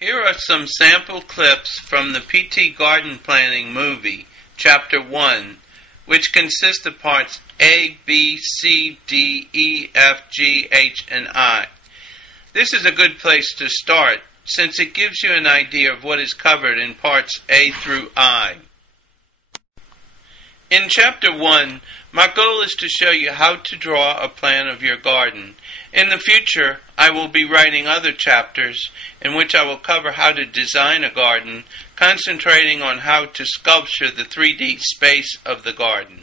Here are some sample clips from the PT Garden Planning movie, Chapter 1, which consists of parts A, B, C, D, E, F, G, H, and I. This is a good place to start, since it gives you an idea of what is covered in parts A through I. In Chapter 1, my goal is to show you how to draw a plan of your garden. In the future, I will be writing other chapters in which I will cover how to design a garden, concentrating on how to sculpture the 3D space of the garden.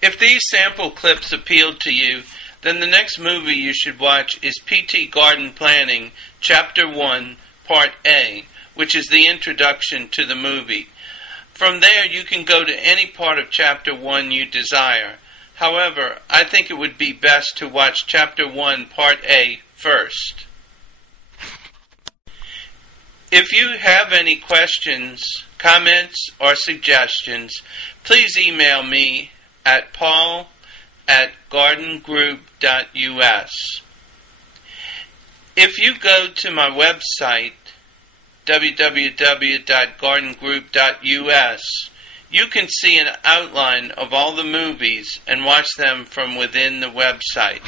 If these sample clips appeal to you, then the next movie you should watch is PT Garden Planning, Chapter 1, Part A, which is the introduction to the movie. From there, you can go to any part of Chapter 1 you desire. However, I think it would be best to watch Chapter 1, Part A first. If you have any questions, comments, or suggestions, please email me at paul@gardengroup.us. If you go to my website, www.gardengroup.us, you can see an outline of all the movies and watch them from within the website.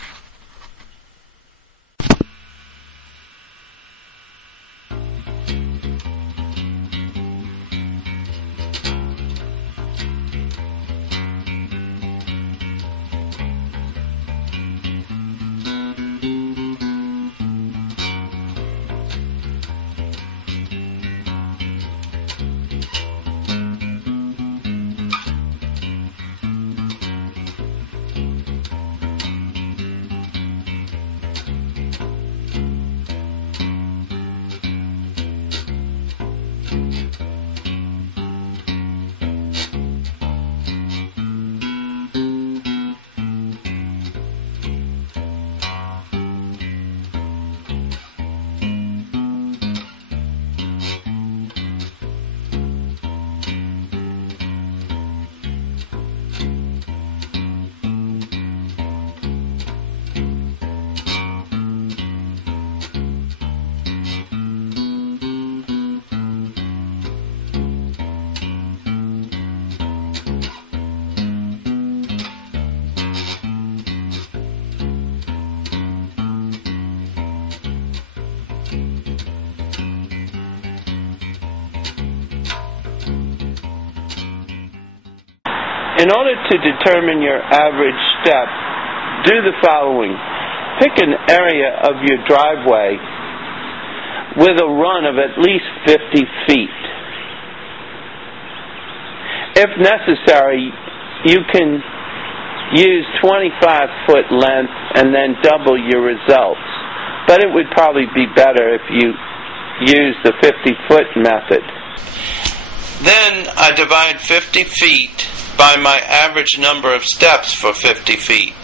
In order to determine your average step, do the following. Pick an area of your driveway with a run of at least 50 feet. If necessary, you can use 25-foot length and then double your results. But it would probably be better if you use the 50-foot method. Then I divide 50 feet by my average number of steps for 50 feet.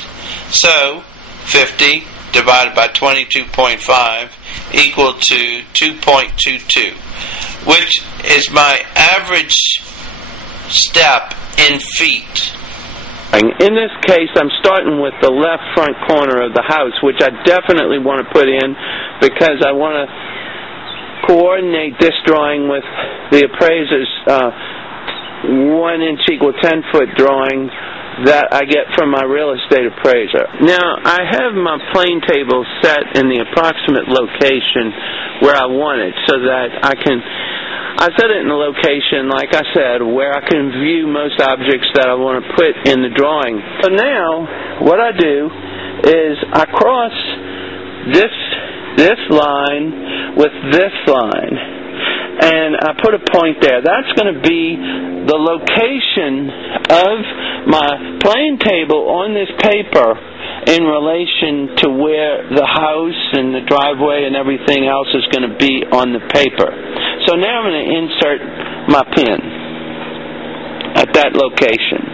So, 50 divided by 22.5 equal to 2.22, which is my average step in feet. In this case, I'm starting with the left front corner of the house, which I definitely want to put in because I want to coordinate this drawing with the appraiser's 1 inch equal 10-foot drawing that I get from my real estate appraiser. Now, I have my plane table set in the approximate location where I want it so that I set it in a location, like I said, where I can view most objects that I want to put in the drawing. So now, what I do is I cross this line with this line. And I put a point there. That's going to be the location of my plane table on this paper in relation to where the house and the driveway and everything else is going to be on the paper. So now I'm going to insert my pin at that location.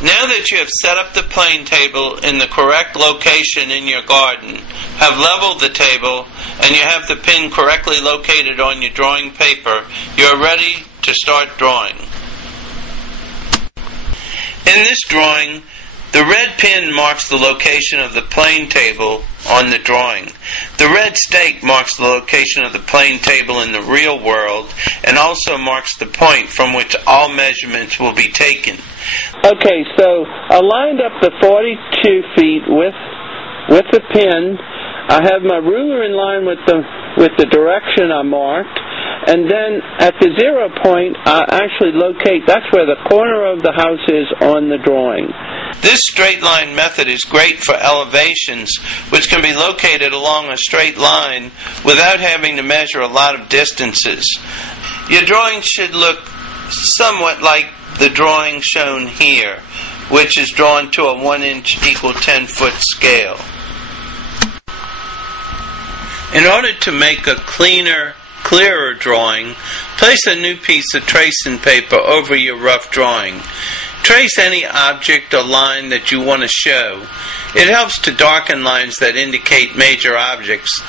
Now that you have set up the plane table in the correct location in your garden, have leveled the table, and you have the pin correctly located on your drawing paper, you are ready to start drawing. In this drawing, The red pin marks the location of the plane table on the drawing. The red stake marks the location of the plane table in the real world and also marks the point from which all measurements will be taken. Okay, so I lined up the 42 feet with the pin. I have my ruler in line with the direction I marked, and then at the 0 point I actually locate, that's where the corner of the house is on the drawing. This straight line method is great for elevations, which can be located along a straight line without having to measure a lot of distances. Your drawing should look somewhat like the drawing shown here, which is drawn to a 1 inch equal 10 foot scale. In order to make a clearer drawing, place a new piece of tracing paper over your rough drawing. Trace any object or line that you want to show. It helps to darken lines that indicate major objects,